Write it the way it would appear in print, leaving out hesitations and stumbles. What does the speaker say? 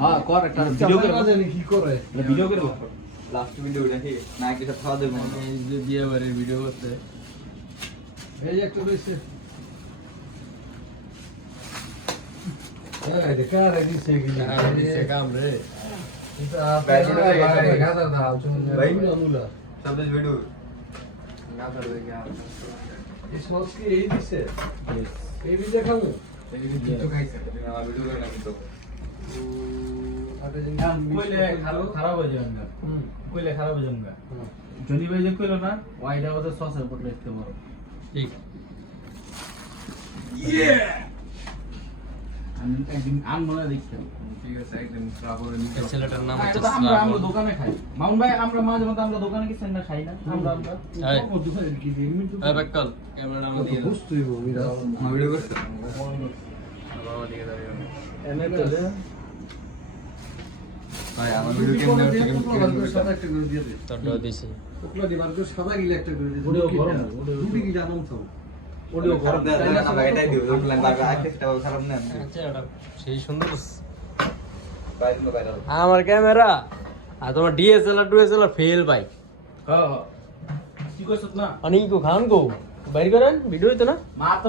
হ্যাঁ কর একটা ভিডিও করে কি করে ভিডিও করে লাস্ট ভিডিও দেখি না কি সব খাওয়া দেবো এই যে বিয়ে বাড়ির ভিডিও করতে এই যে একটু রয়েছে এই দেখা রে দিছে কি দিছে কাম রে এটা গাদা দাও ভাই মুলা সব ভিডিও গাদা রে গা এই সস কি এই দিছে এই ভিডিও খাবো এই ভিডিও তো খাইছে আমার ভিডিও করে নাম তো কইলে খারাপ হয়ে যাবে না কইলে খারাপ হয়ে যাবে না জনি ভাই যে কইলো না ওয়াইডা ওদের সসের উপর লিখতে পারো ঠিক আমি একদিন আন মনে দেখতে ঠিক আছে একদম শ্রাবণ এই ছেলেটার নাম এটা হচ্ছে তো আমরা শ্রাবণ দোকানে খাই মাউন ভাই আমরা মাঝে মধ্যে আমরা দোকানে কি সেন্না খাই না আমরা এই ও দোকানে কি এমনি তো এই ব্যাকল ক্যামেরা নাম দিয়ে দাও বুঝতেই বমিরা আমার ভিডিও করছে বাবা দিকে দাঁড়িয়ে এনে তো রে ভাই আমার ভিডিও কেমন হচ্ছে সাদা একটা করে দিয়ে দে তোরটা দিছি ওগুলো দিবার করে সাদা গিলা একটা করে দিয়ে ওডিও গরম, ওডিও। দুটি কি জানো তো ওডিও খারাপ দেয়া যায় না ভাই এটাই দিও লোকলাম লাগা আইটেসটা খারাপ না আচ্ছা এটা সেই সুন্দর বাইরে নো বাইরে আমার ক্যামেরা আর তোমার ডিএসএলআর ফেল ভাই হ্যাঁ কি কইছ না অনেক খান গো বাইর করেন ভিডিও হইতো না মাত্র